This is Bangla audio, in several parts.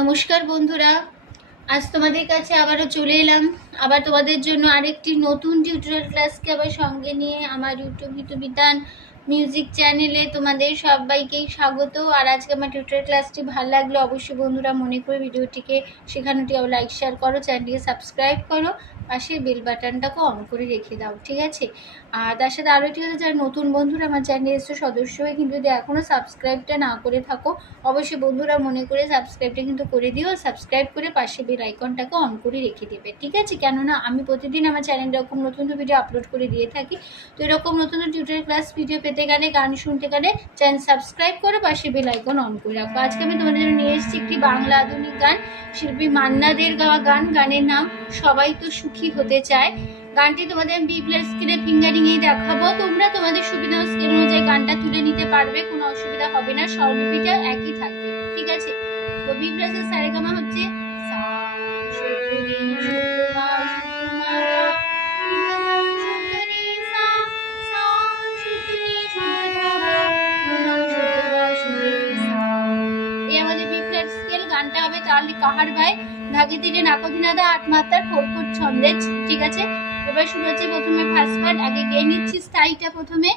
নমস্কার বন্ধুরা, আজ তোমাদের কাছে আবারও চলে এলাম। আবার তোমাদের জন্য আরেকটি নতুন টিউটোরিয়াল ক্লাসকে আবার সঙ্গে নিয়ে আমার ইউটিউব বিধান মিউজিক চ্যানেলে তোমাদের সবাইকেই স্বাগত। আর আজকে আমার টিউটোরিয়াল ক্লাসটি ভালো লাগলে অবশ্যই বন্ধুরা মনে করে ভিডিওটিকে সেখানেটি আবার লাইক শেয়ার করো, চ্যানেলটিকে সাবস্ক্রাইব করো, পাশে বেল বাটনটাকে অন করে রেখে দাও, ঠিক আছে? আর তার সাথে আরও একটি কথা, যারা নতুন বন্ধুরা আমার চ্যানেলে এসে সদস্য হয়ে কিন্তু যদি এখনও সাবস্ক্রাইবটা না করে থাকো, অবশ্যই বন্ধুরা মনে করে সাবস্ক্রাইবটা কিন্তু করে দিও। সাবস্ক্রাইব করে পাশে বেল আইকনটাকে অন করে রেখে দেবে, ঠিক আছে? কেননা আমি প্রতিদিন আমার চ্যানেলে এরকম নতুন ভিডিও আপলোড করে দিয়ে থাকি। তো এরকম নতুন টিউটোরিয়াল ক্লাস ভিডিও পেতে গেলে, গান শুনতে গেলে চ্যানেল সাবস্ক্রাইব করে পাশে বেল আইকন অন করে রাখবো। আজকে আমি তোমাদের জন্য নিয়ে এসেছি একটি বাংলা আধুনিক গান, শিল্পী মান্না দের গাওয়া গান। গানের নাম সবাই তো সুখী হতে চায়। গানটি তোমাদের আমি B+ স্কেলে ফিঙ্গারিংয়েই দেখাবো। তোমরা তোমাদের সুবিধা স্কেল অনুযায়ী গানটা তুলে নিতে পারবে, কোনো অসুবিধা হবে না, স্বরলিপিটা একই থাকবে, ঠিক আছে? তো B+ এর সারেগামা হচ্ছে সা সুরি সুমা সুমা সুরি সা সা সুরি সুমা সুরি সা। এই আমাদের B+ স্কেল। গানটা হবে তালি কাহার ভাই ধাগে তীরে নাকদিনাদা 8 মাত্রার 4/4 ছন্দে, ঠিক আছে? এবার শুরু হচ্ছে প্রথমে ফার্স্ট পার্ট। আগে গেয়ে নিচ্ছি স্থায়ীটা প্রথমে।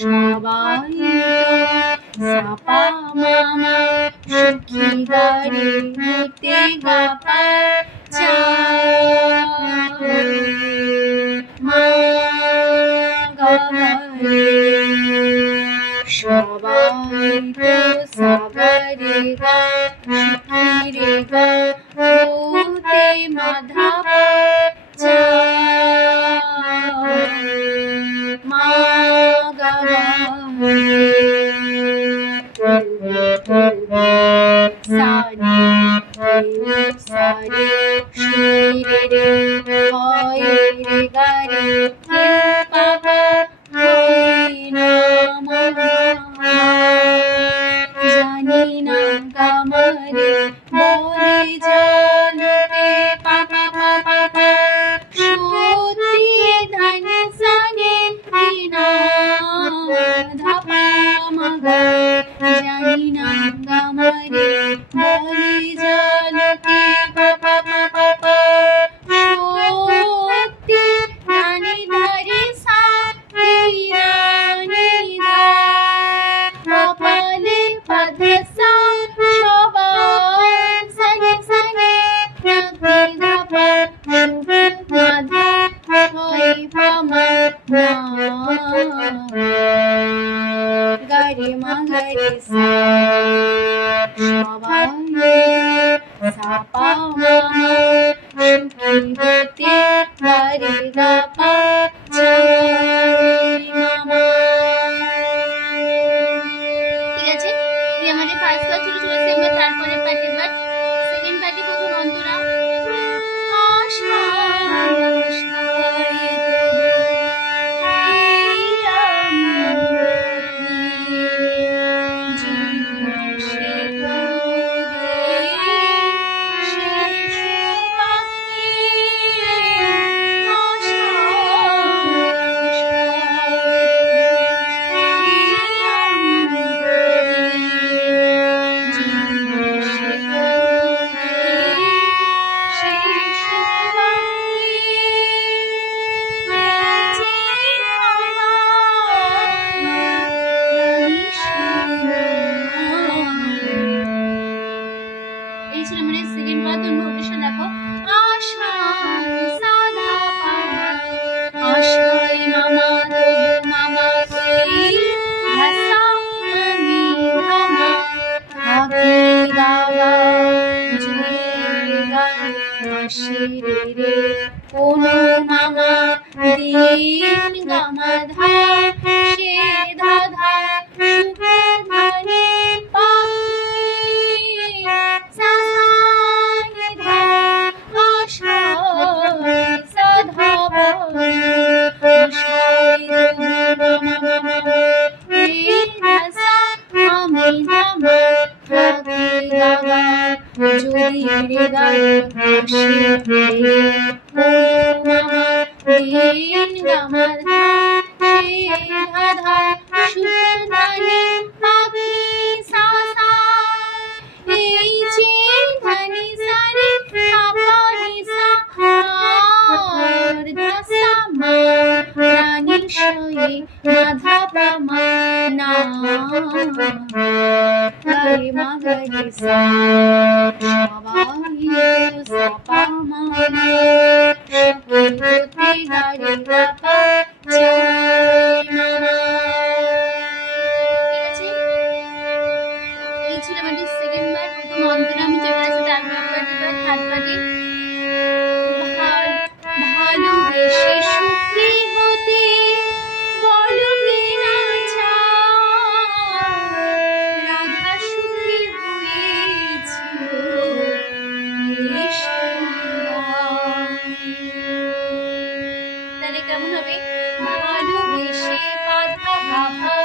সবাই সাপা মামা সুখী গারে হতে গাপা চা মা গারে সবাই তো সাবারে গা সুখী রে গা হতে মাধা চা মা সারে সারে সুরে রে হয় এই ছিল আমাদের সেকেন্ড পার্ট। তোমরা নোটেশন দেখো, আশায় সাদা পামা, আশায় মামা তবু মামা তুই, ভাষা আমি ধামা, আগে গাওয়া জুড়ে গান আসে রে, কোনো মামা দিন গামা ধা, সে ধাধা সুখে ধানে পাখি, সাসানি ধা, আশায় সাধা পামা, আশায় তবু মামা মামা, রে ভাষা আমি ধামা, আগে গাওয়া যদি রে গান আসে রে, কোনো মামা দিন গামা ধা, সে ধাধা সুখে ধানে পাখি, সাসা এই যে ধানি সারে আকানি সা, আর দাসা মা রানী শয়ে মাধা পামা না, গায়ে মা গায়ে সা, সবাই সাপা মামা, সকলতে গারে বাপা জয় মামা। ঠিক আছে, এই ছিল আমাদের সেকেন্ড বার। প্রথম অন্তরে আমি চলে আসছি, তারপর আমরা এবার থার্ড পার্টি। ভালোবেসে সুখী হতে বলো কে না চায়, রাধা সুখী হয়েছিল তাহলে কেমন হবে? ভালোবেসে পাধা বাধা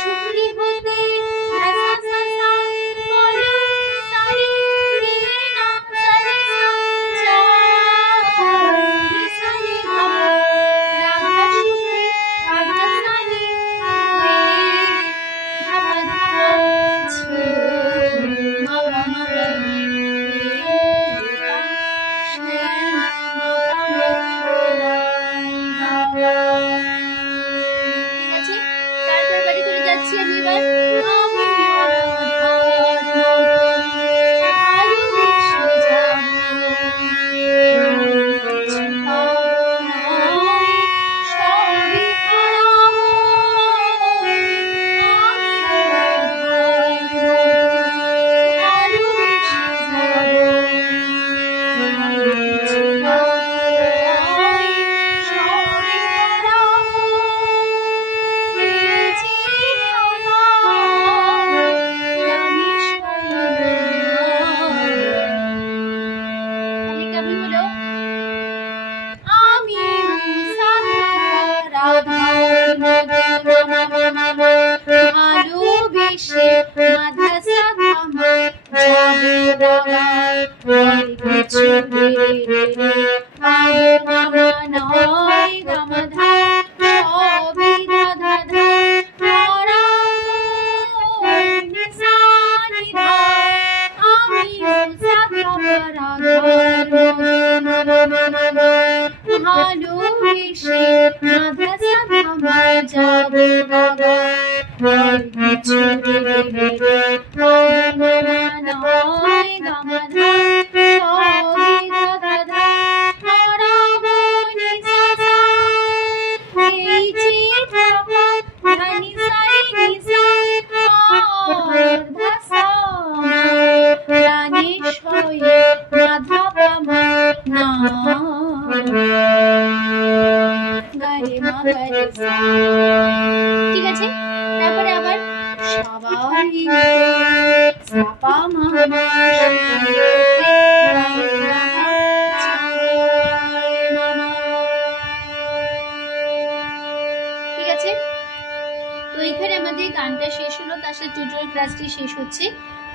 সুখী হতে, বলো সারি রে না সারি সা, সারি রাধা সুখী রাধা সারি ধাপা ধাপা মামা মামা ঠিক আছে, তারপর বাড়ি চলে যাচ্ছি আমি এবার। ভালোবেসে মাধা সাধা মা যাবে বাগায়, কিছু রে রে রে পাবো মামা নয় গামা ধা, সবই ধাধা ধা, নিসানি ধা, আমিও সাধা ভালোবেসে মাধা সাধা মা যাবে বাগায়, কিছু রে রে রে পাবো মামা নয় গামা ধা, সবই ধাধা ধা, এই যে ধাপা ধানি সারি নিসা, আর ধাসা রানী শয়ে মাধা পামা না, গারে মা গারে সা। ঠিক আছে, তারপরে আবার সবাই সাপা মামা ঠিক আছে। তো এখানে আমাদের গানটা শেষ হলো, তার সাথে টিউটোরিয়াল ক্লাসটি শেষ হচ্ছে।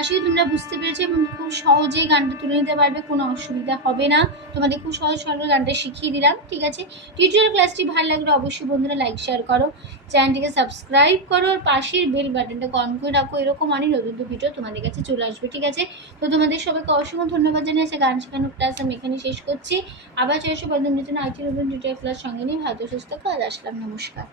আসলে তোমরা বুঝতে পেরেছো এবং খুব সহজেই গানটা তুলে নিতে পারবে, কোনো অসুবিধা হবে না। তোমাদের খুব সহজ সরল গানটা শিখিয়ে দিলাম। ঠিক আছে, টিউটোরিয়াল ক্লাসটি ভালো লাগলে অবশ্যই বন্ধুরা লাইক শেয়ার করো, চ্যানেলটিকে সাবস্ক্রাইব করো, আর পাশের বেল বাটনটা অন করে রাখো, এরকম অনেক নতুন ভিডিও তোমাদের কাছে চলে আসবে। ঠিক আছে, তো তোমাদের সবাইকে অসংখ্য ধন্যবাদ জানিয়ে গান শেখানোর ক্লাস আমি এখানে শেষ করছি। আবার চলে এসো বন্ধুদের জন্য আরেকটি নতুন টিউটোরিয়াল ক্লাস সঙ্গে নিয়ে ভালো সুস্থ কাজ আসলাম। নমস্কার।